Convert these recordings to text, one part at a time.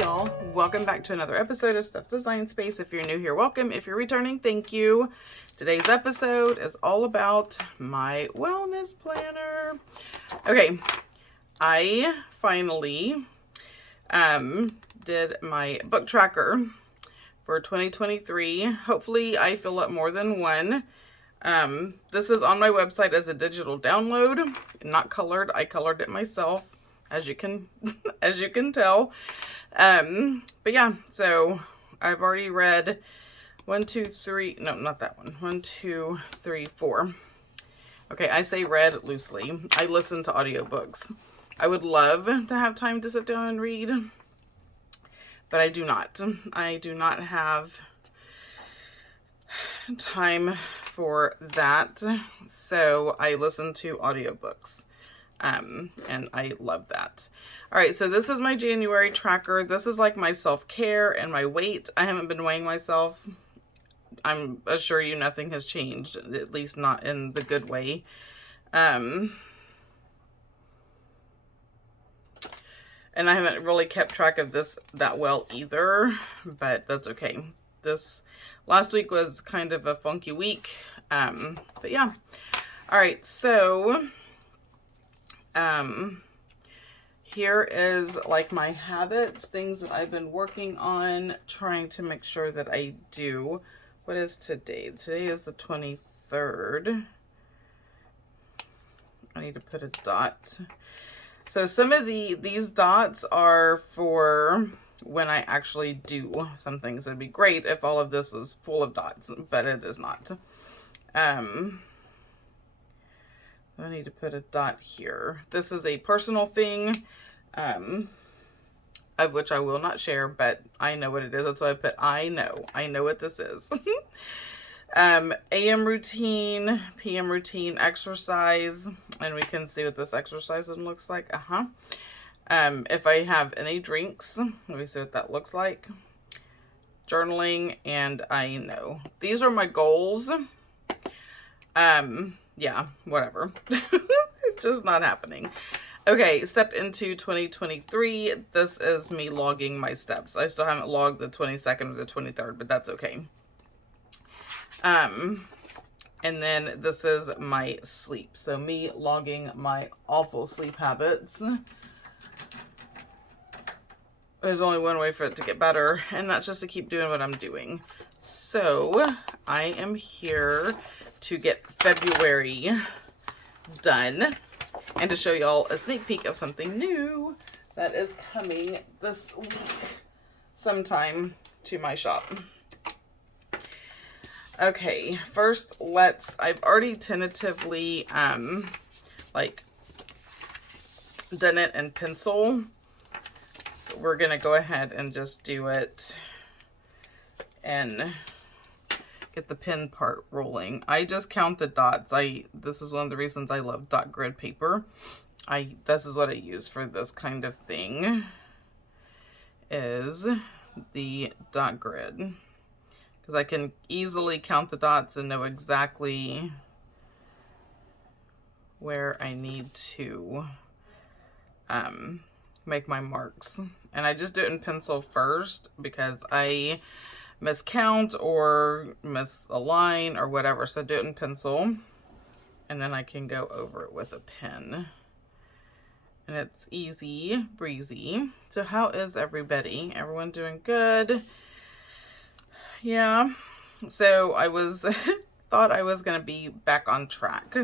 Hey y'all, welcome back to another episode of Steph's Design Space. If you're new here, welcome. If you're returning, thank you. Today's episode is all about my wellness planner. Okay, I finally did my book tracker for 2023. Hopefully I fill up more than one. This is on my website as a digital download, not colored. I colored it myself, as you can tell. But yeah, so I've already read 1, 2, 3, no, not that one. 1, 2, 3, 4. Okay, I say read loosely. I listen to audiobooks. I would love to have time to sit down and read, but I do not. I do not have time for that. So I listen to audiobooks. And I love that. All right, so this is my January tracker. This is like my self-care and my weight. I haven't been weighing myself. I'm assure you nothing has changed, at least not in the good way. And I haven't really kept track of this that well either, but that's okay. This last week was kind of a funky week. But yeah. All right, so here is like my habits, things that I've been working on, trying to make sure that I do. What is today? Today is the 23rd. I need to put a dot. So some of these dots are for when I actually do some things. It'd be great if all of this was full of dots, but it is not. I need to put a dot here. This is a personal thing, of which I will not share, but I know what it is. That's why I put I know what this is. AM routine, PM routine, exercise, and we can see what this exercise one looks like. If I have any drinks, let me see what that looks like. Journaling, and I know. These are my goals. Yeah, whatever. It's just not happening. Okay, step into 2023. This is me logging my steps. I still haven't logged the 22nd or the 23rd, but that's okay. And then this is my sleep. So me logging my awful sleep habits. There's only one way for it to get better, and that's just to keep doing what I'm doing. So I am here to get February done and to show y'all a sneak peek of something new that is coming this week sometime to my shop. Okay, first I've already tentatively like done it in pencil. We're gonna go ahead and just do it and get the pen part rolling. I just count the dots. This is one of the reasons I love dot grid paper. This is what I use for this kind of thing, is the dot grid, because I can easily count the dots and know exactly where I need to make my marks. And I just do it in pencil first because I miscount or miss a line or whatever. So do it in pencil, and then I can go over it with a pen. And it's easy breezy. So how is everybody? Everyone doing good? Yeah. So I thought I was gonna be back on track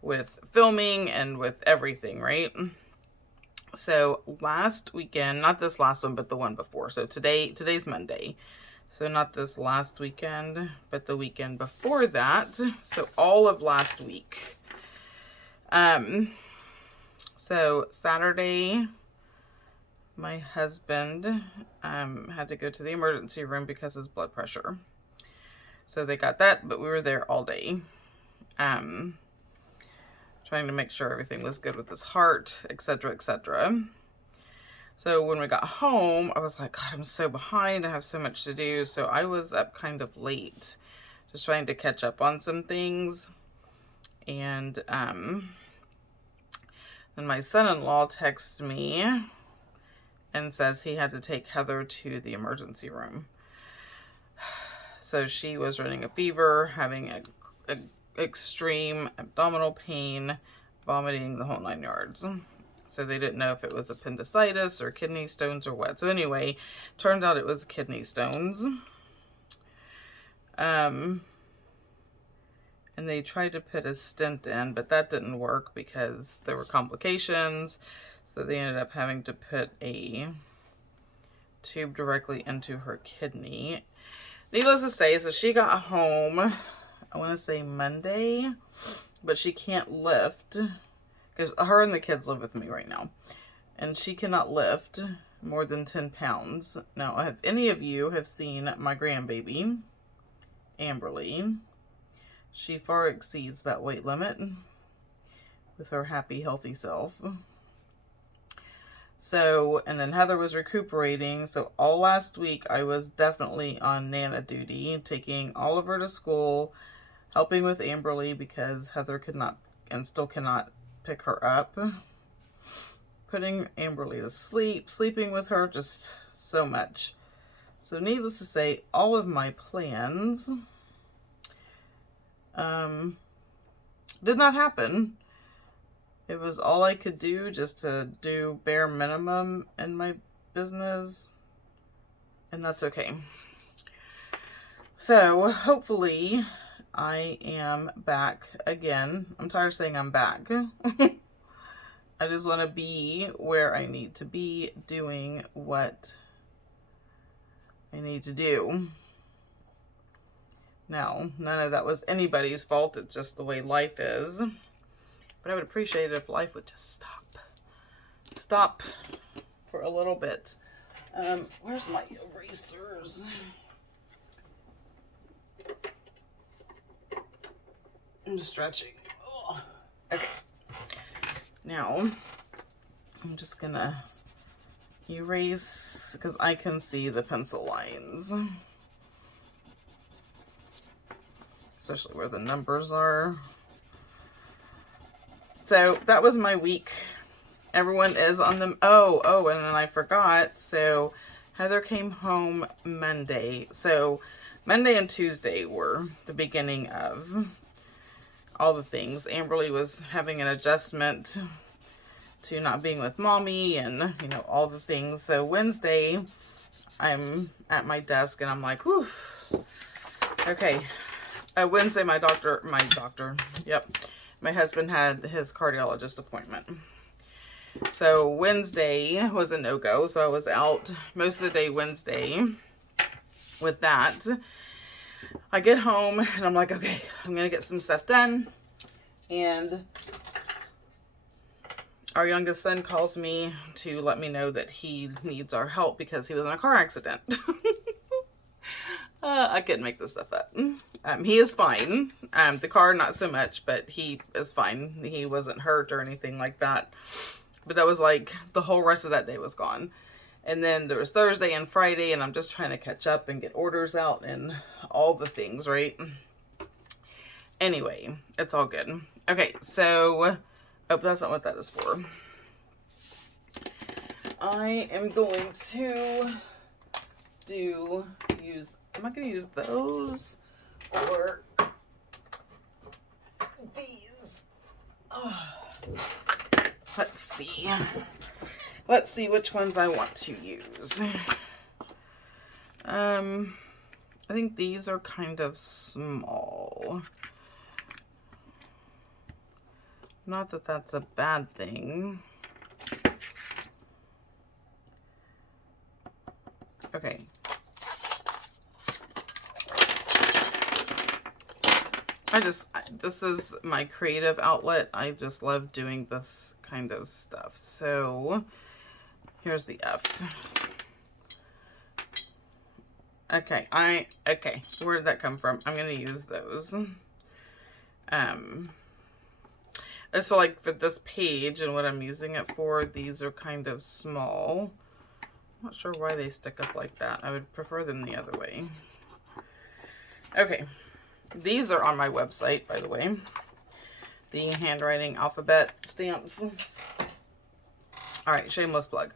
with filming and with everything, right? So last weekend, not this last one, but the one before. So today's Monday. So not this last weekend, but the weekend before that. So all of last week. So Saturday, my husband had to go to the emergency room because of his blood pressure. So they got that, but we were there all day. Trying to make sure everything was good with his heart, etc., etc. So when we got home, I was like, God, I'm so behind. I have so much to do. So I was up kind of late, just trying to catch up on some things. And then my son-in-law texted me and says he had to take Heather to the emergency room. So she was running a fever, having a extreme abdominal pain, vomiting, the whole 9 yards. So they didn't know if it was appendicitis or kidney stones or what. So anyway, turned out it was kidney stones. And they tried to put a stent in, but that didn't work because there were complications. So they ended up having to put a tube directly into her kidney. Needless to say, so she got home, I want to say Monday, but she can't lift because her and the kids live with me right now, and she cannot lift more than 10 pounds. Now, if any of you have seen my grandbaby, Amberly, she far exceeds that weight limit with her happy, healthy self. So, and then Heather was recuperating. So all last week I was definitely on Nana duty, taking Oliver to school, helping with Amberly because Heather could not and still cannot pick her up, putting Amberly to sleep, sleeping with her, just so much. So needless to say, all of my plans did not happen. It was all I could do just to do bare minimum in my business, and that's okay. So hopefully I am back again. I'm tired of saying I'm back. I just want to be where I need to be, doing what I need to do. Now, none of that was anybody's fault. It's just the way life is. But I would appreciate it if life would just stop. Stop for a little bit. Where's my erasers? I'm stretching. Oh. Okay. Now, I'm just gonna erase because I can see the pencil lines. Especially where the numbers are. So that was my week. Everyone is on the, and then I forgot. So Heather came home Monday. So Monday and Tuesday were the beginning of all the things. Amberly was having an adjustment to not being with mommy and, you know, all the things. So Wednesday, I'm at my desk and I'm like, whew. Okay. Wednesday, my husband had his cardiologist appointment. So Wednesday was a no-go. So I was out most of the day Wednesday with that. I get home and I'm like, okay, I'm going to get some stuff done. And our youngest son calls me to let me know that he needs our help because he was in a car accident. I couldn't make this stuff up. He is fine. The car, not so much, but he is fine. He wasn't hurt or anything like that. But that was like the whole rest of that day was gone. And then there was Thursday and Friday, and I'm just trying to catch up and get orders out and all the things, right? Anyway, it's all good. Okay, so, that's not what that is for. I am going to I'm not going to use those or these. Let's see. Let's see which ones I want to use. I think these are kind of small. Not that that's a bad thing. Okay. This is my creative outlet. I just love doing this kind of stuff. So, here's the F. Okay, where did that come from? I'm going to use those. I just feel like for this page and what I'm using it for, these are kind of small. I'm not sure why they stick up like that. I would prefer them the other way. Okay. These are on my website, by the way. The handwriting alphabet stamps. Alright, shameless plug.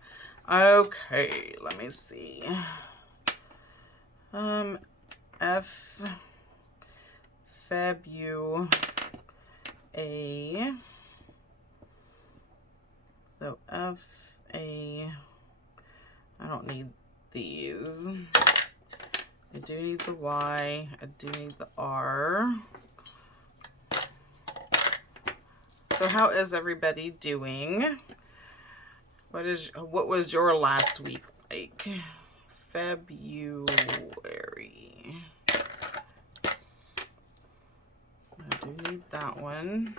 Okay, let me see. F Febu A. So F A. I don't need these. I do need the Y. I do need the R. So how is everybody doing? What was your last week like? February. I do need that one.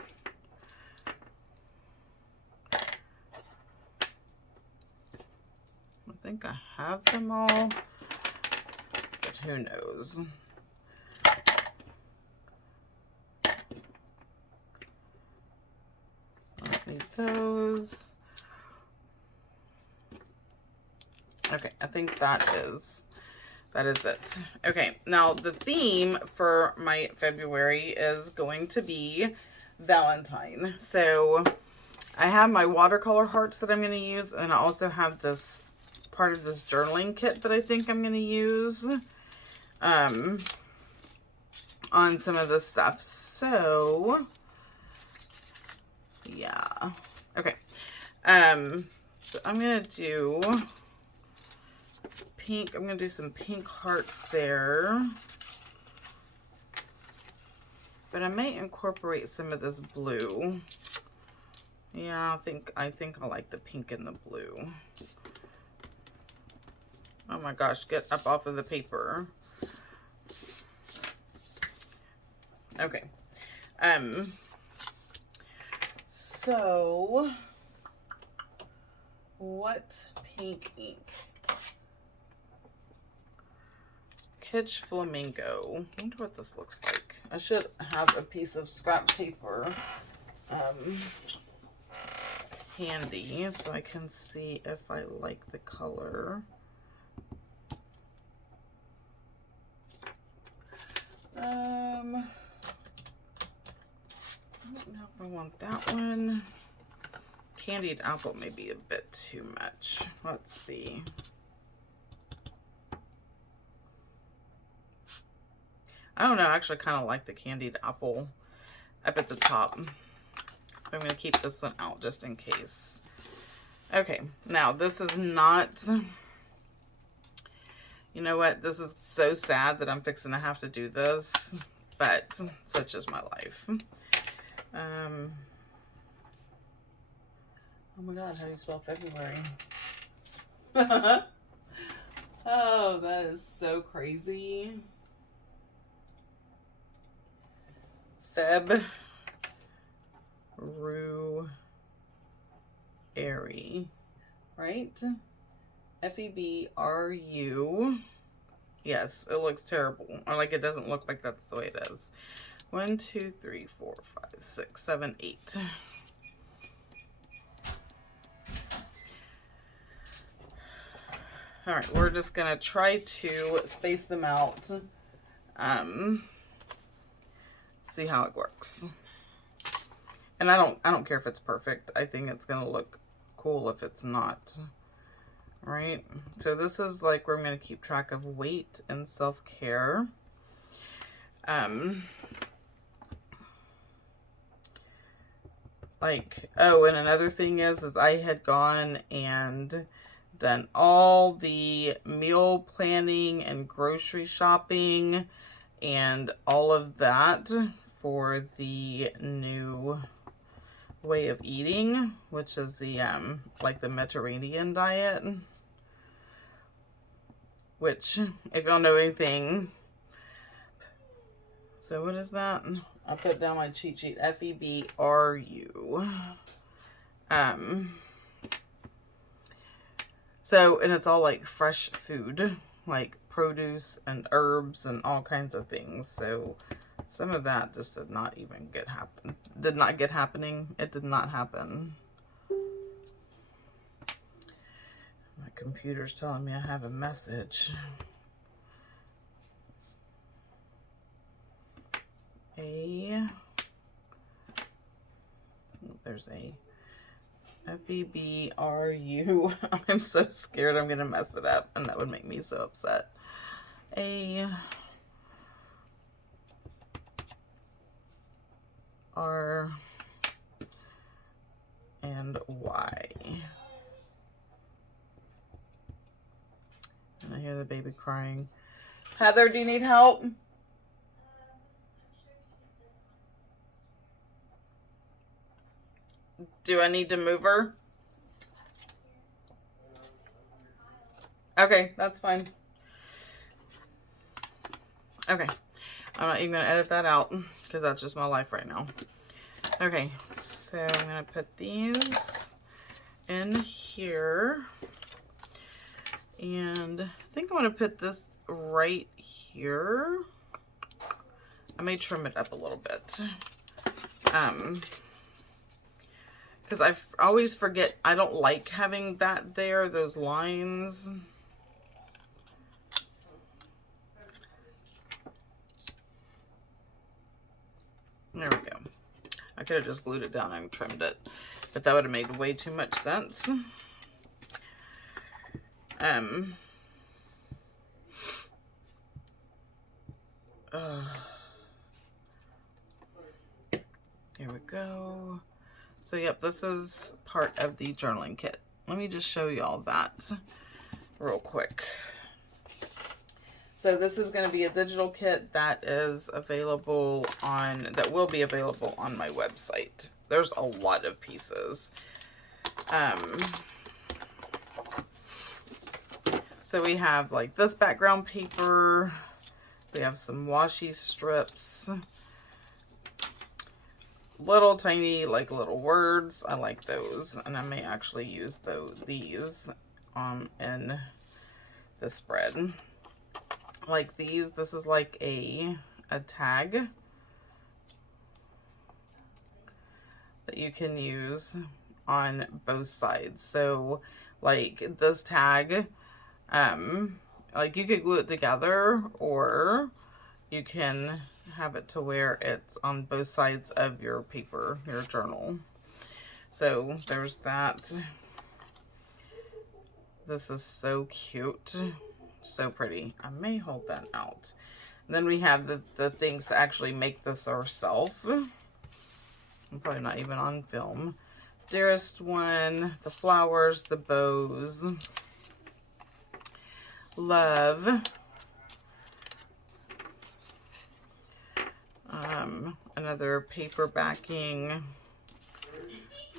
I think I have them all, but who knows? I don't need those. Okay, I think that is it. Okay, now the theme for my February is going to be Valentine. So I have my watercolor hearts that I'm going to use, and I also have this part of this journaling kit that I think I'm going to use on some of this stuff. So yeah, okay. So I'm going to do pink. I'm going to do some pink hearts there. But I may incorporate some of this blue. Yeah, I think I like the pink and the blue. Oh my gosh, get up off of the paper. Okay. So what pink ink? Kitsch Flamingo. I wonder what this looks like. I should have a piece of scrap paper handy so I can see if I like the color. I don't know if I want that one. Candied apple may be a bit too much. Let's see. I don't know, I actually kind of like the candied apple up at the top. I'm going to keep this one out just in case. Okay, now this is not, you know what, this is so sad that I'm fixing to have to do this, but such is my life. Oh my god, how do you spell February? Oh, that is so crazy. February, right? Febru. Yes, it looks terrible. Or like it doesn't look like that's the way it is. 1, 2, 3, 4, 5, 6, 7, 8. All right, we're just gonna try to space them out. See how it works. And I don't care if it's perfect. I think it's gonna look cool if it's not. Right? So this is like where I'm gonna keep track of weight and self-care. Like, oh, and another thing is I had gone and done all the meal planning and grocery shopping and all of that for the new way of eating, which is the like the Mediterranean diet, which if y'all know anything, so what is that? I'll put down my cheat sheet. Febru. So, and it's all like fresh food, like produce and herbs and all kinds of things. So some of that just did not even get happen. Did not get happening. It did not happen. My computer's telling me I have a message. There's a F-E-B-R-U. I'm so scared I'm going to mess it up, and that would make me so upset. A-R and Y. And I hear the baby crying. Heather, do you need help? Do I need to move her? Okay, that's fine. Okay, I'm not even going to edit that out because that's just my life right now. Okay, so I'm going to put these in here. And I think I want to put this right here. I may trim it up a little bit. Because I always forget, I don't like having that there, those lines. There we go. I could have just glued it down and trimmed it, but that would have made way too much sense. Here we go. So yep, this is part of the journaling kit. Let me just show you all that real quick. So this is going to be a digital kit that is available on, that will be available on my website. There's a lot of pieces. So we have like this background paper. We have some washi strips. Little tiny, like little words. I like those. And I may actually use these in the spread. Like these, this is like a tag that you can use on both sides. So like this tag, like you could glue it together, or you can have it to where it's on both sides of your paper, your journal. So there's that. This is so cute. So pretty. I may hold that out. And then we have the things to actually make this ourselves. I'm probably not even on film. Dearest one, the flowers, the bows. Love. Another paper backing.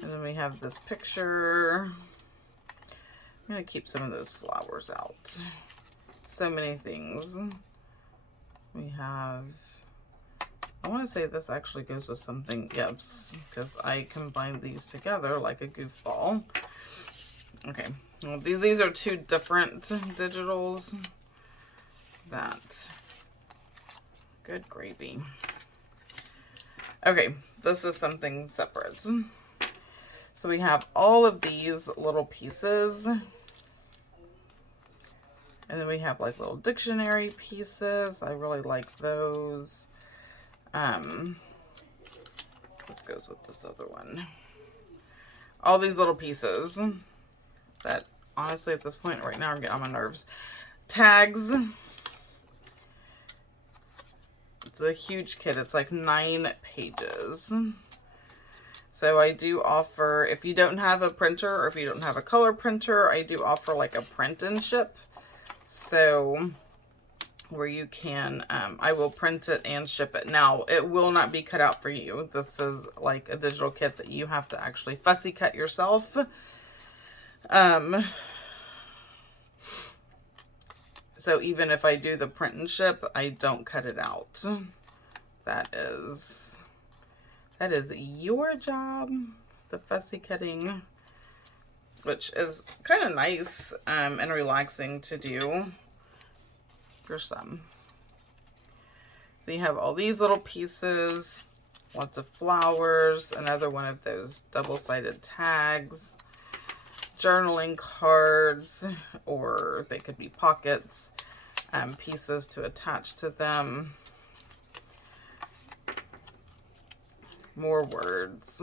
And then we have this picture. I'm going to keep some of those flowers out. So many things. We have, I want to say this actually goes with something, yes, because I combined these together like a goofball. Okay, well, these are two different digitals. That, good gravy. Okay, this is something separate. So we have all of these little pieces. And then we have like little dictionary pieces. I really like those. This goes with this other one. All these little pieces that honestly at this point right now are getting on my nerves. Tags. It's a huge kit. It's like 9 pages. So I do offer, if you don't have a printer or if you don't have a color printer, I do offer like a print and ship. So where you can, I will print it and ship it. Now, it will not be cut out for you. This is like a digital kit that you have to actually fussy cut yourself. So even if I do the print and ship, I don't cut it out. That is your job, the fussy cutting, which is kind of nice and relaxing to do for some. So you have all these little pieces, lots of flowers, another one of those double-sided tags, journaling cards, or they could be pockets, pieces to attach to them, more words.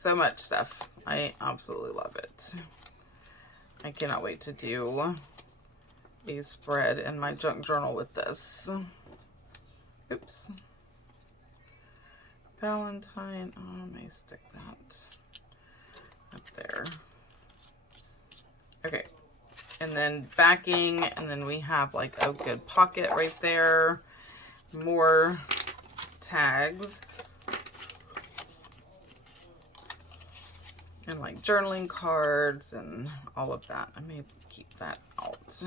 so much stuff. I absolutely love it. I cannot wait to do a spread in my junk journal with this. Oops. Valentine. Oh, let me stick that up there. Okay. And then backing, and then we have like a good pocket right there. More tags. And like journaling cards and all of that. I may keep that out.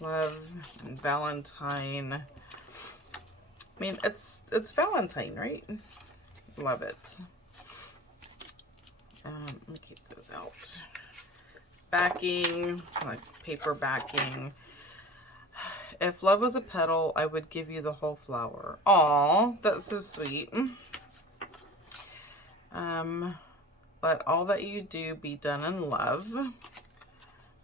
Love and Valentine. I mean, it's Valentine, right? Love it. Let me keep those out. Backing, like paper backing. If love was a petal, I would give you the whole flower. Aw, that's so sweet. Let all that you do be done in love. And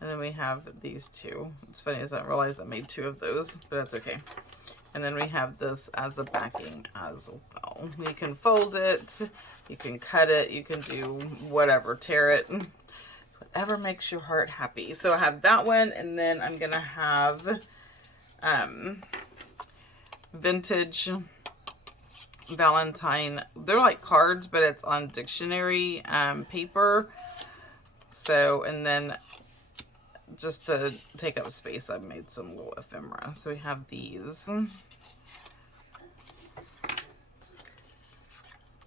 then we have these two. It's funny, I didn't realize I made two of those, but that's okay. And then we have this as a backing as well. You can fold it, you can cut it, you can do whatever, tear it, whatever makes your heart happy. So I have that one, and then I'm gonna have vintage Valentine. They're like cards, but it's on dictionary paper. So, and then just to take up space, I've made some little ephemera. So we have these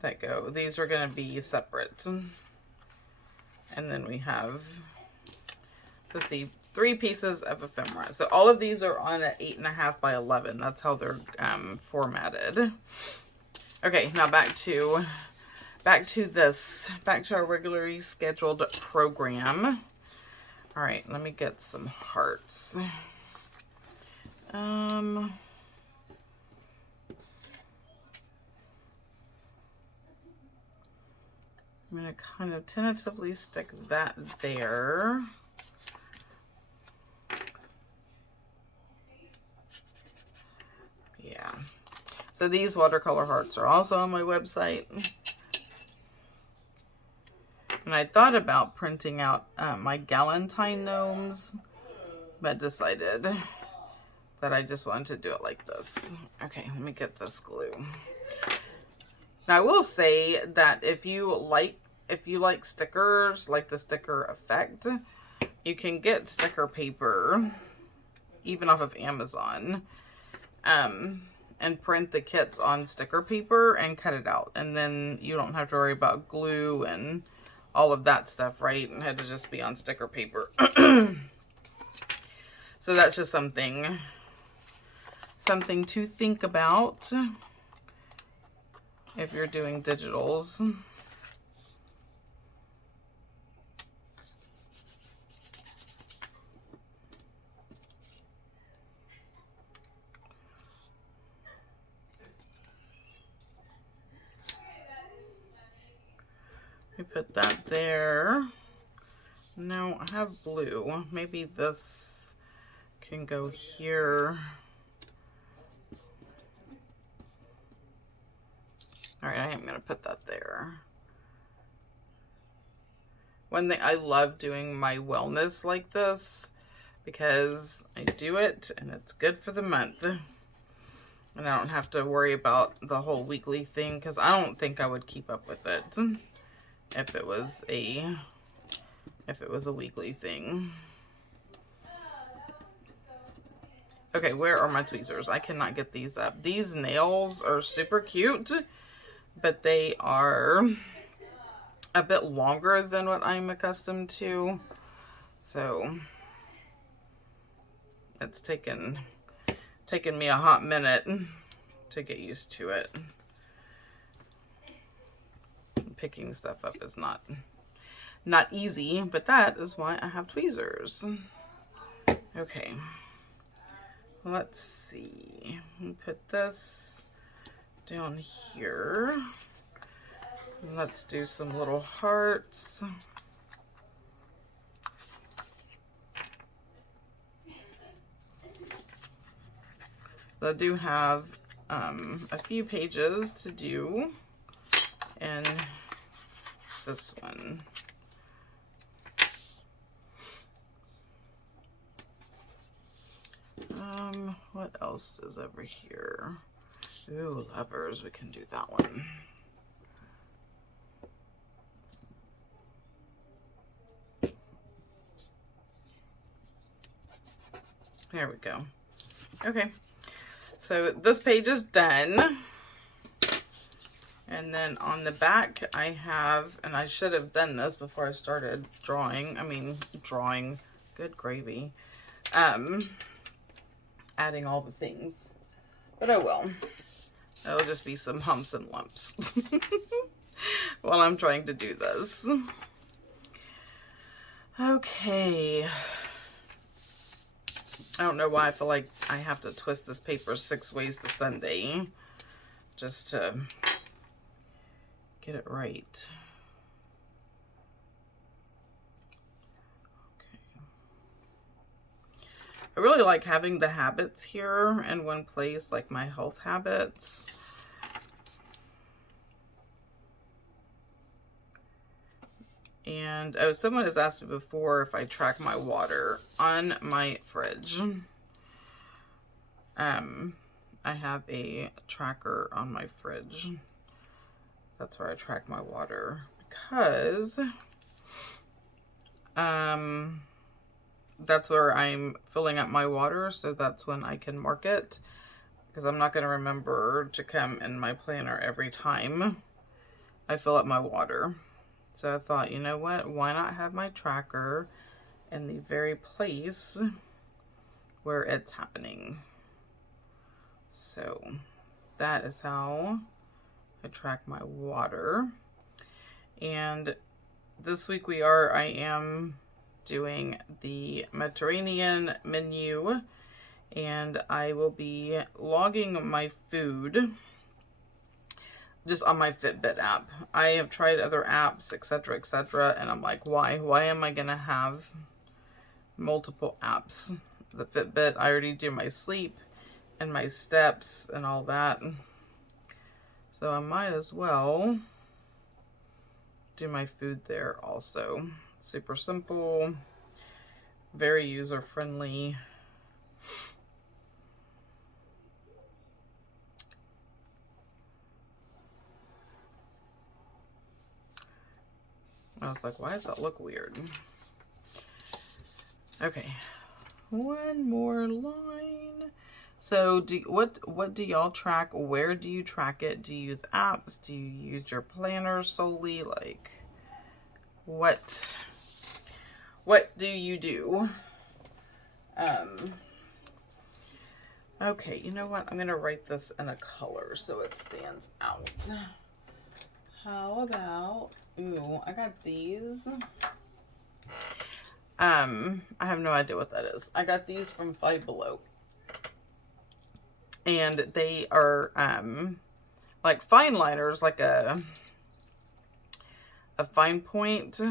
that go. These are going to be separate. And then we have the 3 pieces of ephemera. So all of these are on an 8.5 by 11. That's how they're formatted. Okay, now back to our regularly scheduled program. All right, let me get some hearts. I'm gonna kind of tentatively stick that there. Yeah. So these watercolor hearts are also on my website. And I thought about printing out my Galentine gnomes, but decided that I just wanted to do it like this. Okay, let me get this glue. Now I will say that if you like stickers, like the sticker effect, you can get sticker paper even off of Amazon. And print the kits on sticker paper and cut it out. And then you don't have to worry about glue and all of that stuff, right? And had to just be on sticker paper. So that's just something to think about if you're doing digitals. We put that there. No, I have blue. Maybe this can go here. All right, I am going to put that there. One thing, I love doing my wellness like this because I do it and it's good for the month. And I don't have to worry about the whole weekly thing because I don't think I would keep up with it if it was a weekly thing. Okay, where are my tweezers? I cannot get these up. These nails are super cute, but they are a bit longer than what I'm accustomed to. So it's taken me a hot minute to get used to it. Picking stuff up is not easy, but that is why I have tweezers. Okay, let's see. Put this down here. Let's do some little hearts. I do have a few pages to do, and this one. What else is over here? Ooh, lovers, we can do that one. There we go. Okay, so this page is done. And then on the back I have, and I should have done this before I started drawing. Good gravy. Adding all the things. But oh well. It'll just be some humps and lumps while I'm trying to do this. Okay. I don't know why I feel like I have to twist this paper 6 ways to Sunday just to get it right. Okay. I really like having the habits here in one place, like my health habits. And oh, someone has asked me before if I track my water on my fridge. I have a tracker on my fridge. That's where I track my water because that's where I'm filling up my water, so that's when I can mark it, because I'm not going to remember to come in my planner every time I fill up my water. So I thought, you know what, why not have my tracker in the very place where it's happening. So that is how I track my water. And this week I am doing the Mediterranean menu, and I will be logging my food just on my Fitbit app. I have tried other apps, etc., and I'm like, why am I gonna have multiple apps? The Fitbit, I already do my sleep and my steps and all that, so I might as well do my food there also. Super simple, very user friendly. I was like, why does that look weird? Okay, one more line. So what do y'all track? Where do you track it? Do you use apps? Do you use your planner solely? Like, what do you do? Okay, you know what? I'm gonna write this in a color so it stands out. How about, ooh, I got these. I have no idea what that is. I got these from Five Below. And they are like fine liners, like a fine point,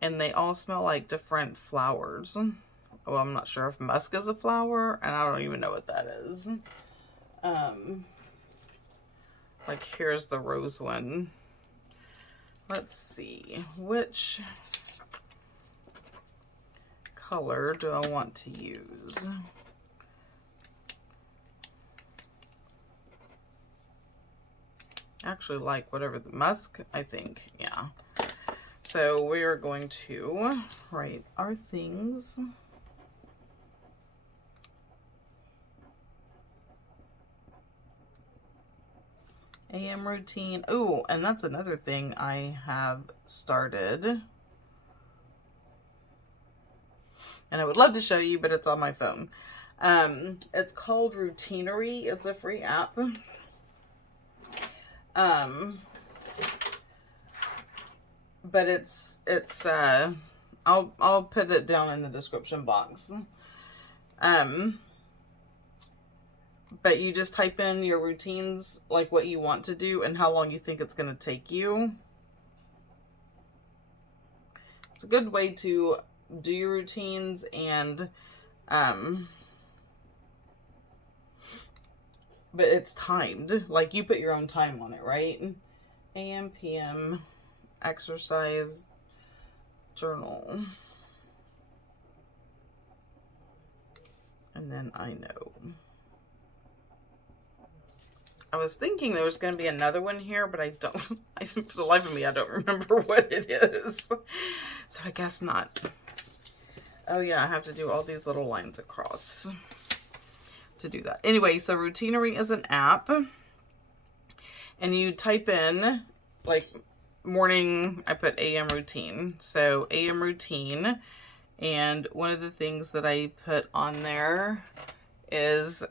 and they all smell like different flowers. Well, I'm not sure if musk is a flower, and I don't even know what that is. Like, here's the rose one. Let's see, which color do I want to use? Actually like whatever the musk, I think, yeah. So we are going to write our things. AM routine. Oh, and that's another thing I have started. And I would love to show you, but it's on my phone. It's called Routinery. It's a free app. But it's I'll put it down in the description box. But you just type in your routines, like what you want to do and how long you think it's going to take you. It's a good way to do your routines, and but it's timed. Like, you put your own time on it, right? AM, PM, exercise journal. And then I know. I was thinking there was going to be another one here, but I don't, for the life of me, I don't remember what it is. So I guess not. Oh yeah, I have to do all these little lines across to do that. Anyway, so Routinery is an app. And you type in, like, morning, I put AM routine. So AM routine. And one of the things that I put on there is,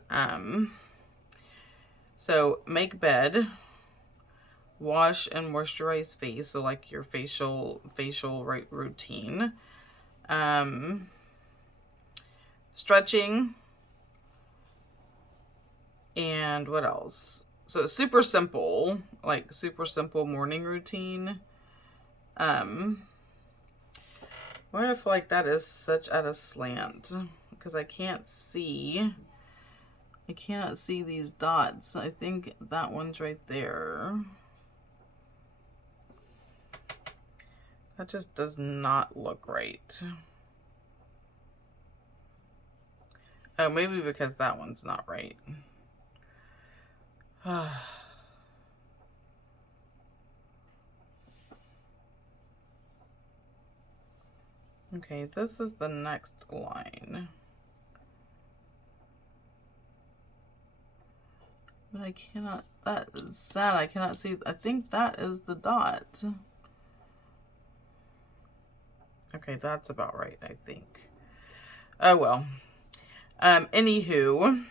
so make bed, wash and moisturize face. So like your facial routine. Stretching. And what else? So it's super simple, like super simple morning routine. Why do I feel like that is such at a slant? Because I cannot see these dots. I think that one's right there. That just does not look right. Oh, maybe because that one's not right. Okay, this is the next line. But I cannot, that is sad. I cannot see, I think that is the dot. Okay, that's about right, I think. Oh, well. Anywho.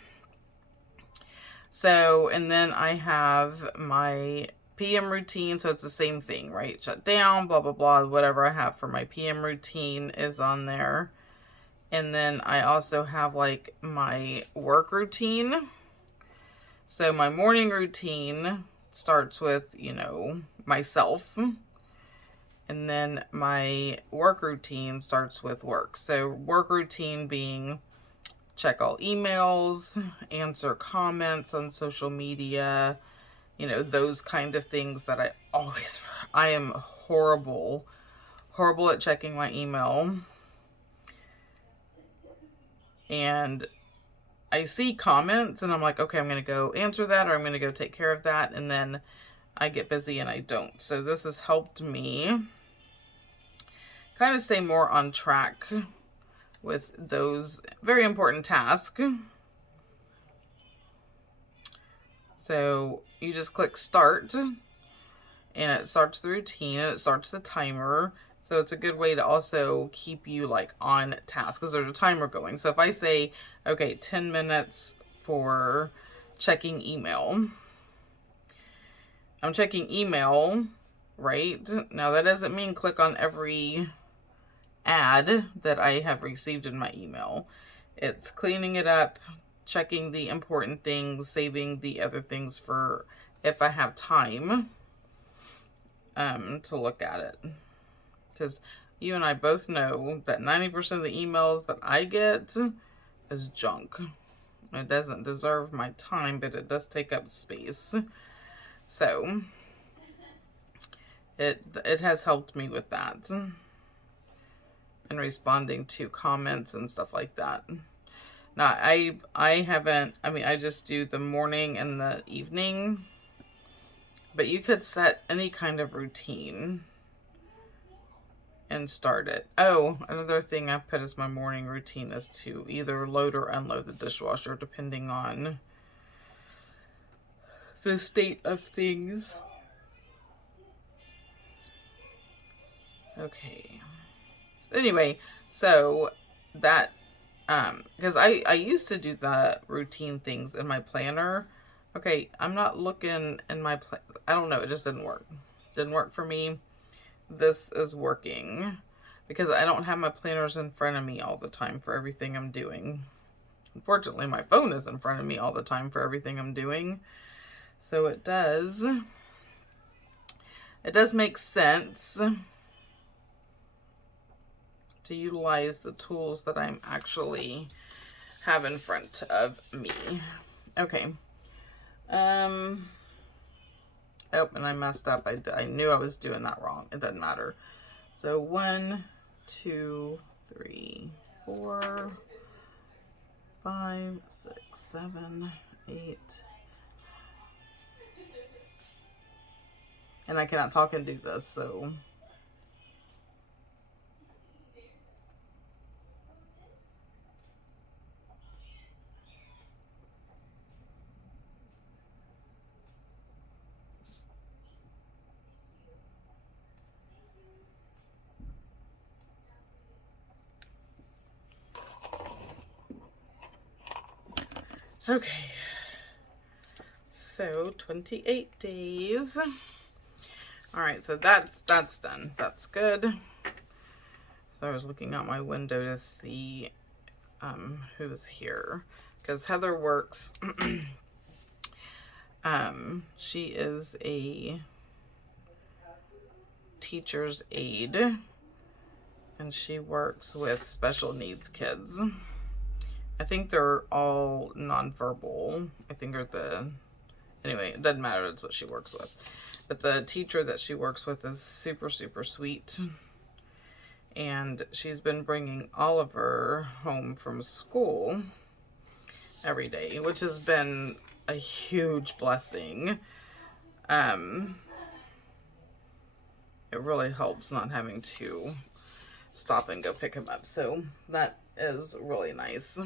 So, and then I have my PM routine. So it's the same thing, right? Shut down, blah, blah, blah. Whatever I have for my PM routine is on there. And then I also have like my work routine. So my morning routine starts with, you know, myself. And then my work routine starts with work. So work routine being check all emails, answer comments on social media, you know, those kind of things that I am horrible at checking my email. And I see comments and I'm like, okay, I'm going to go answer that, or I'm going to go take care of that. And then I get busy and I don't. So this has helped me kind of stay more on track with those very important tasks. So you just click start and it starts the routine and it starts the timer. So it's a good way to also keep you like on task because there's a timer going. So if I say, okay, 10 minutes for checking email, I'm checking email, right? Now that doesn't mean click on every ad that I have received in my email. It's cleaning it up, checking the important things, saving the other things for if I have time to look at it. Because you and I both know that 90% of the emails that I get is junk. It doesn't deserve my time, but it does take up space. So it has helped me with that. And responding to comments and stuff like that. Now, I just do the morning and the evening. But you could set any kind of routine and start it. Oh, another thing I put as my morning routine is to either load or unload the dishwasher, depending on the state of things. Okay. Anyway, so that, because I used to do the routine things in my planner. Okay, I'm not looking in my, I don't know, it just didn't work. Didn't work for me. This is working because I don't have my planners in front of me all the time for everything I'm doing. Unfortunately, my phone is in front of me all the time for everything I'm doing. So it does make sense to utilize the tools that I'm actually have in front of me. Okay. Oh, and I messed up. I knew I was doing that wrong. It doesn't matter. So 1, 2, 3, 4, 5, 6, 7, 8. And I cannot talk and do this, so. Okay. So 28 days. All right, so that's done. That's good. So I was looking out my window to see who's here, because Heather works. She is a teacher's aide, and she works with special needs kids. I think they're all nonverbal. I think they're anyway, it doesn't matter. That's what she works with. But the teacher that she works with is super, super sweet. And she's been bringing Oliver home from school every day, which has been a huge blessing. It really helps not having to stop and go pick him up. So that is really nice.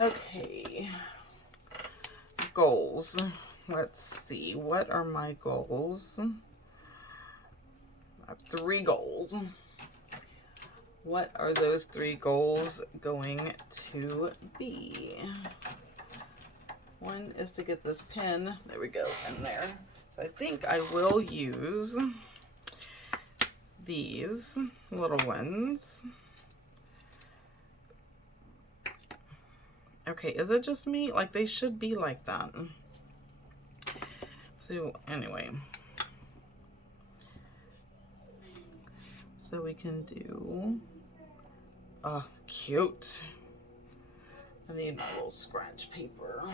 Okay. Goals. Let's see. What are my goals? I have 3 goals. What are those 3 goals going to be? One is to get this pin. There we go, in there. So I think I will use these little ones. Okay, is it just me? Like, they should be like that. So, anyway. So we can do... Oh, cute. I need my little scratch paper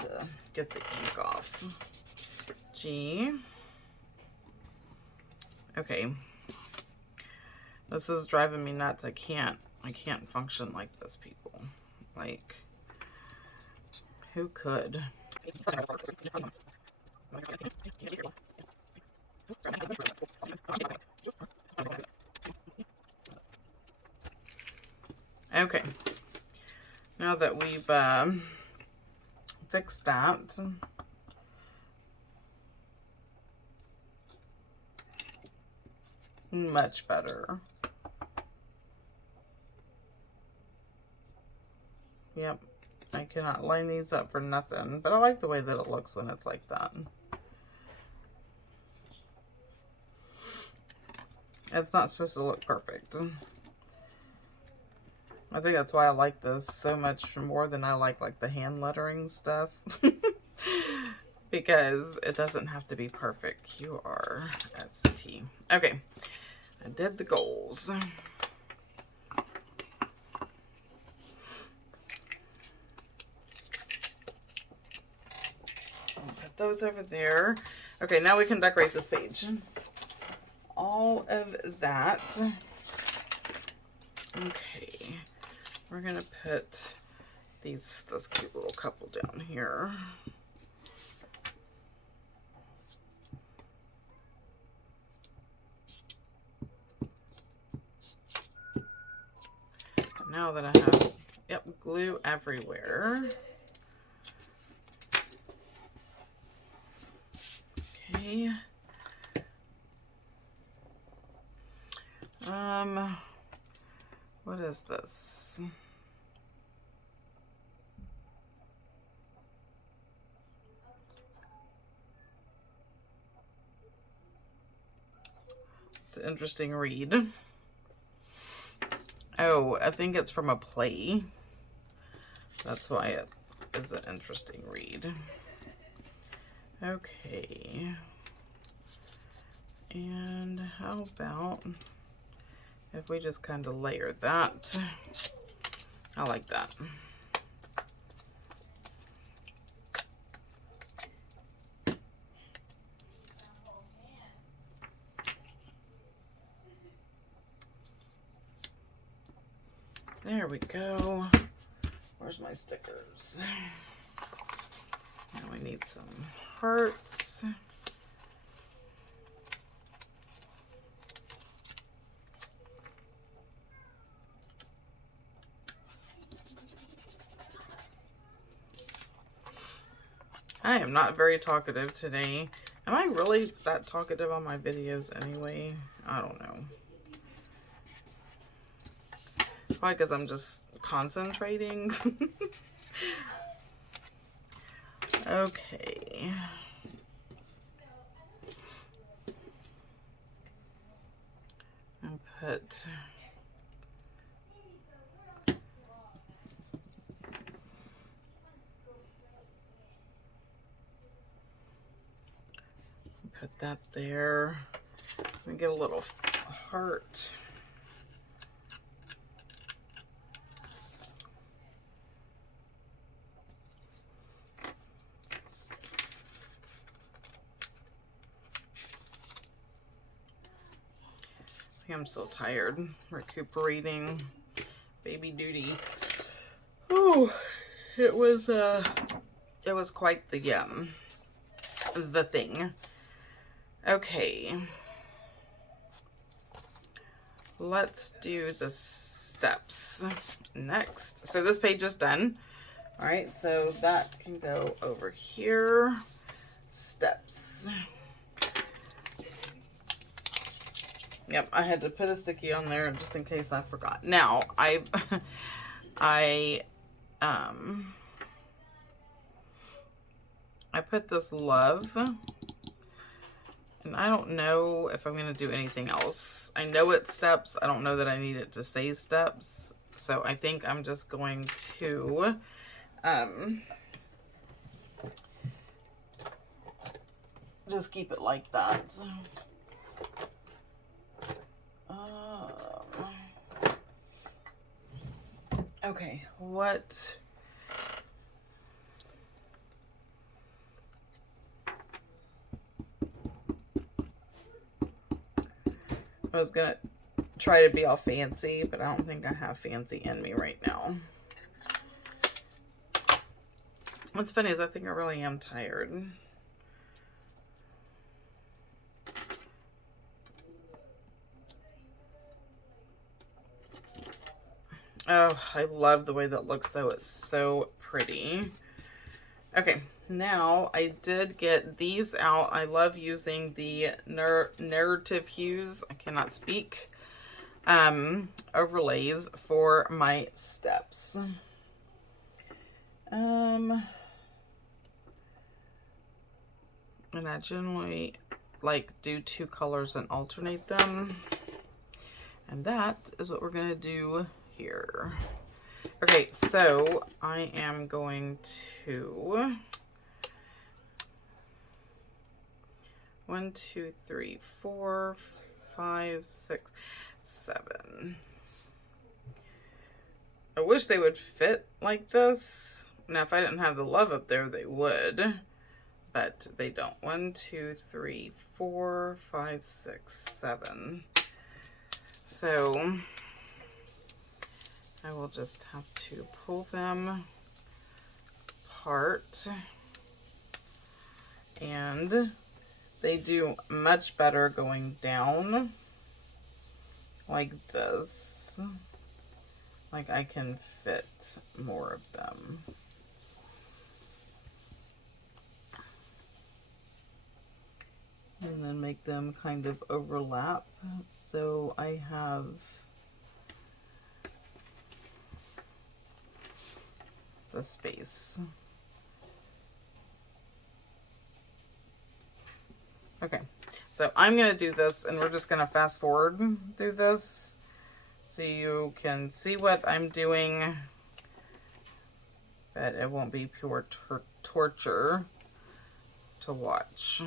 to get the ink off. G. Okay. This is driving me nuts. I can't function like this, people. Like, who could? Okay. Now that we've fixed that, much better. Yep, I cannot line these up for nothing, but I like the way that it looks when it's like that. It's not supposed to look perfect. I think that's why I like this so much more than I like the hand lettering stuff. Because it doesn't have to be perfect. QRST. Okay, I did the goals. Those over there. Okay, now we can decorate this page. All of that. Okay, we're gonna put this cute little couple down here. Now that I have, yep, glue everywhere. Okay. What is this? It's an interesting read. Oh, I think it's from a play. That's why it is an interesting read. Okay. And how about if we just kind of layer that? I like that. There we go. Where's my stickers? Now we need some hearts. I am not very talkative today. Am I really that talkative on my videos anyway? I don't know. Probably because I'm just concentrating. Okay. And put that there. Let me get a little heart. I'm so tired, recuperating, baby duty. Oh, it was quite the thing. Okay, let's do the steps next. So this page is done. All right, so that can go over here. Steps. Yep, I had to put a sticky on there just in case I forgot. Now, I put this love, and I don't know if I'm going to do anything else. I know it's steps. I don't know that I need it to say steps. So I think I'm just going to just keep it like that. Okay, what? I was gonna try to be all fancy, but I don't think I have fancy in me right now. What's funny is I think I really am tired. Oh, I love the way that looks though. It's so pretty. Okay, now I did get these out. I love using the narrative hues. I cannot speak. Overlays for my steps. And I generally like do 2 colors and alternate them. And that is what we're gonna do here. Okay, so I am going to 1, 2, 3, 4, 5, 6, 7. I wish they would fit like this. Now, if I didn't have the love up there, they would, but they don't. 1, 2, 3, 4, 5, 6, 7. So I will just have to pull them apart, and they do much better going down like this. Like I can fit more of them. And then make them kind of overlap. So I have the space. Okay, so I'm going to do this, and we're just going to fast forward through this so you can see what I'm doing, but it won't be pure torture to watch.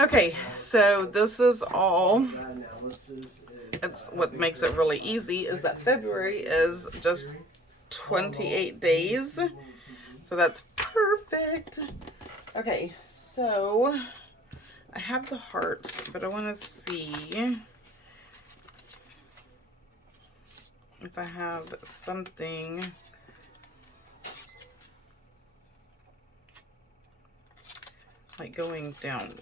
Okay, so this is all. It's what makes it really easy is that February is just 28 days. So that's perfect. Okay, so I have the heart, but I want to see if I have something like going downward.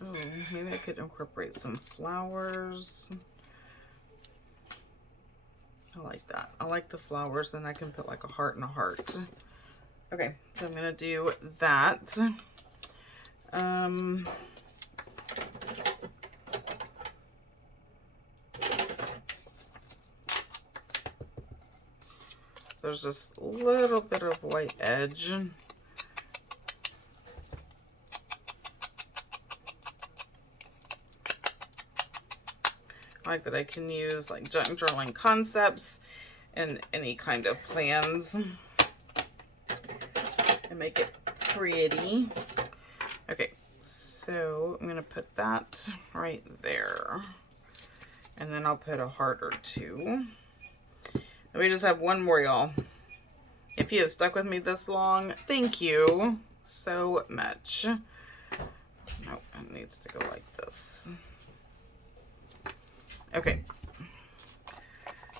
Oh, maybe I could incorporate some flowers. I like that. I like the flowers, and I can put like a heart and a heart. Okay, so I'm gonna do that. There's just a little bit of white edge. I like that I can use like junk journaling concepts and any kind of plans and make it pretty. Okay, so I'm gonna put that right there, and then I'll put a heart or two. And we just have one more, y'all. If you have stuck with me this long, thank you so much. No, it needs to go like this. Okay.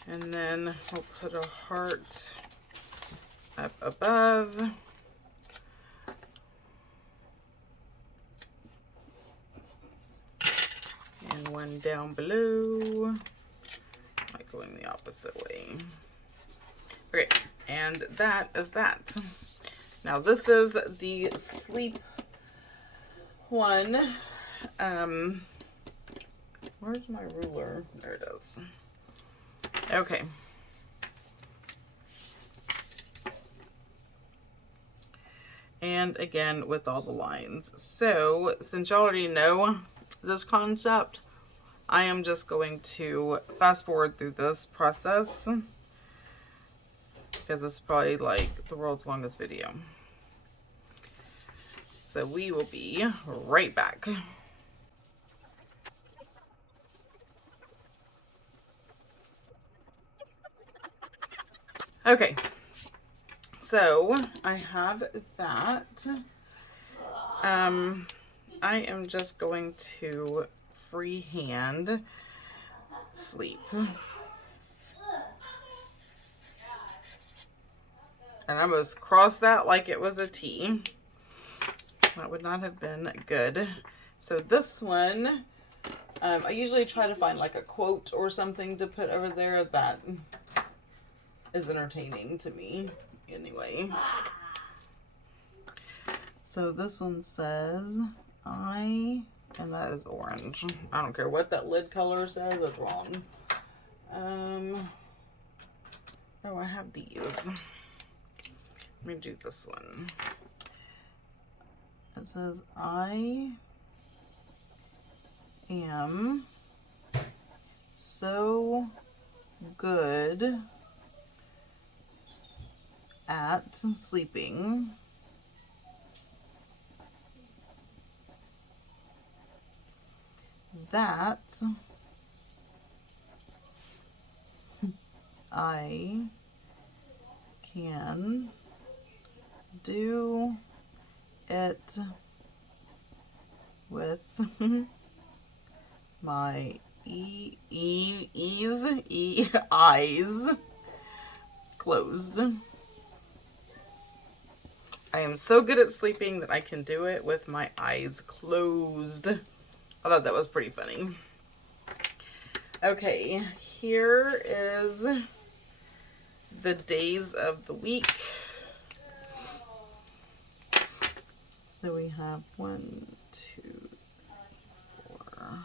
And then we'll put a heart up above. And one down below. Like going the opposite way. Okay, and that is that. Now this is the sleep one. Where's my ruler? There it is. Okay. And again with all the lines. So since you already know this concept, I am just going to fast forward through this process because it's probably like the world's longest video. So we will be right back. Okay, so I have that. I am just going to freehand sleep. And I almost crossed that like it was a T. That would not have been good. So this one, I usually try to find like a quote or something to put over there that is entertaining to me anyway. So this one says, and that is orange. I don't care what that lid color says, it's wrong. Oh, I have these. Let me do this one. It says, I am so good at sleeping that I can do it with my eyes closed. I am so good at sleeping that I can do it with my eyes closed. I thought that was pretty funny. Okay, here is the days of the week. So we have 1, 2, 4.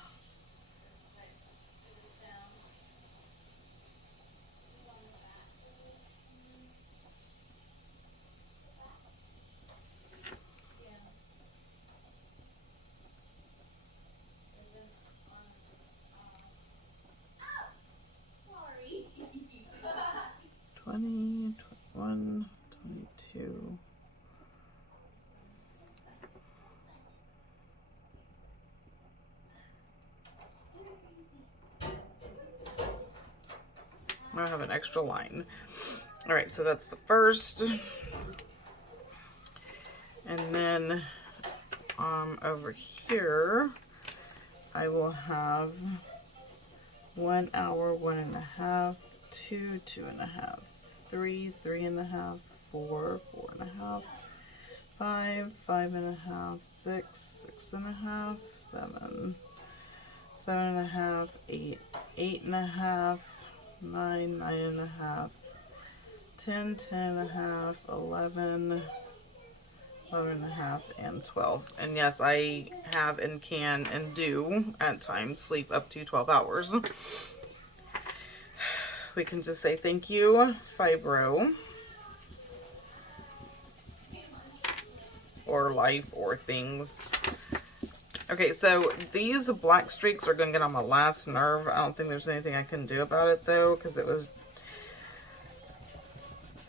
I have an extra line. All right, so that's the first. And then over here, I will have 1 hour, 1.5, 2, 2.5, 3, 3.5, 4, 4.5, 5, 5.5, 6, 6.5, 7, 7.5, 8, 8.5, 9, 9.5, 10, 10.5, 11, 11.5, and 12. And yes, I have and can and do at times sleep up to 12 hours. We can just say thank you, Fibro, or life, or things. Okay, so these black streaks are going to get on my last nerve. I don't think there's anything I can do about it though, because it was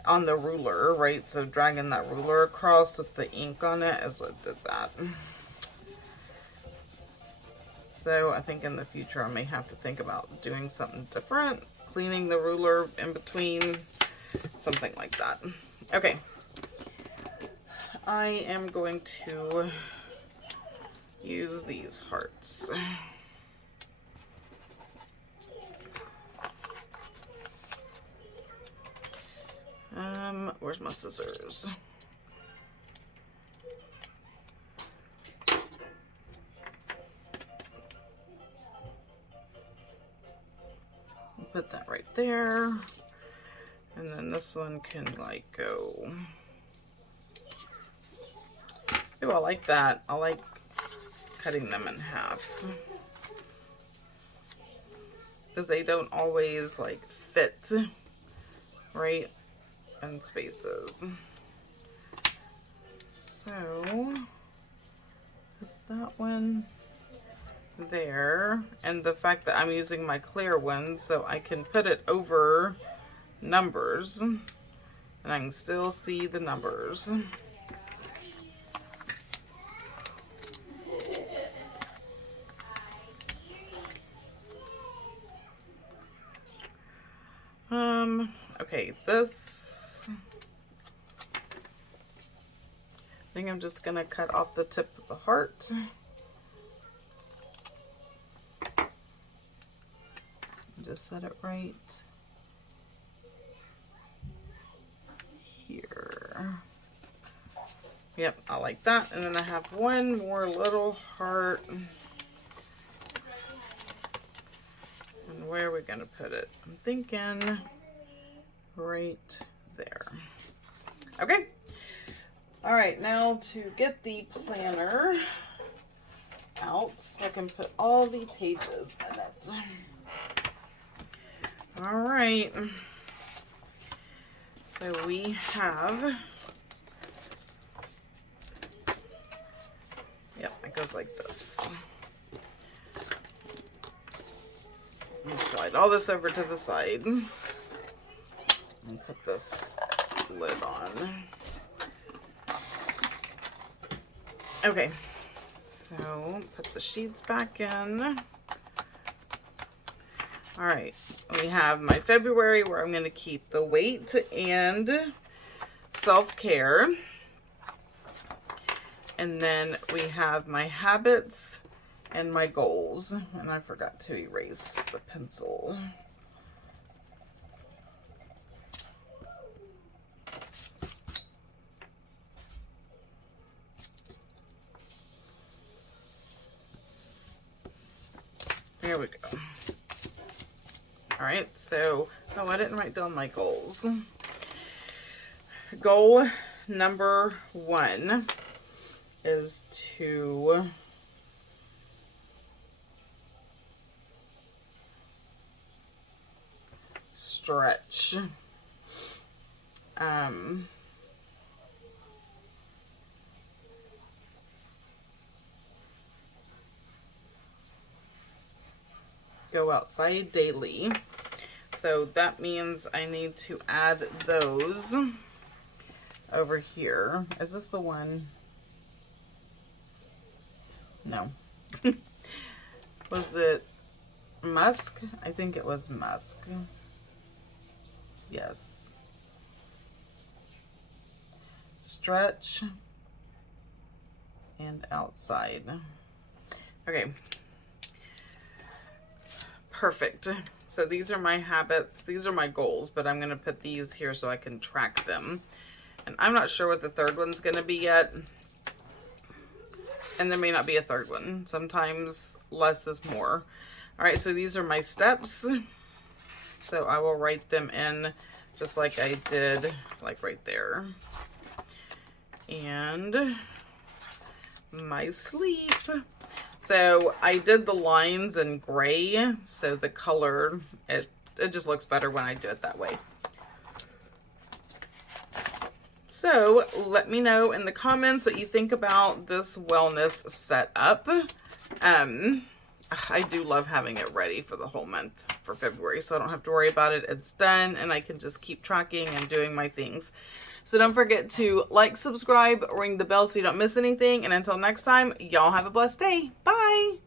on the ruler, right? So dragging that ruler across with the ink on it is what did that. So I think in the future I may have to think about doing something different, cleaning the ruler in between, something like that. Okay, I am going to use these hearts. Where's my scissors? Put that right there. And then this one can like go. Ooh, I like that. I like cutting them in half, because they don't always like fit right in spaces. So put that one there, and the fact that I'm using my clear one, so I can put it over numbers and I can still see the numbers. Okay, this, I think I'm just gonna cut off the tip of the heart. Just set it right here. Yep, I like that. And then I have one more little heart. And where are we gonna put it? I'm thinking right there. Okay. All right, now to get the planner out so I can put all the pages in it. All right. So we have, yep, it goes like this. Let me slide all this over to the side and put this lid on. Okay, so put the sheets back in. All right, we have my February, where I'm going to keep the weight and self-care. And then we have my habits and my goals. And I forgot to erase the pencil. There we go. All right, so, oh, I didn't write down my goals. Goal number 1 is to stretch. Go outside daily. So that means I need to add those over here. Is this the one? No. Was it musk? I think it was musk. Yes. Stretch and outside. Okay. Perfect. So these are my habits. These are my goals, but I'm going to put these here so I can track them. And I'm not sure what the third one's going to be yet. And there may not be a third one. Sometimes less is more. All right, so these are my steps. So I will write them in just like I did, like right there. And my sleep. So I did the lines in gray, so the color, it just looks better when I do it that way. So let me know in the comments what you think about this wellness setup. I do love having it ready for the whole month for February, so I don't have to worry about it. It's done, and I can just keep tracking and doing my things. So don't forget to like, subscribe, ring the bell so you don't miss anything. And until next time, y'all have a blessed day. Bye.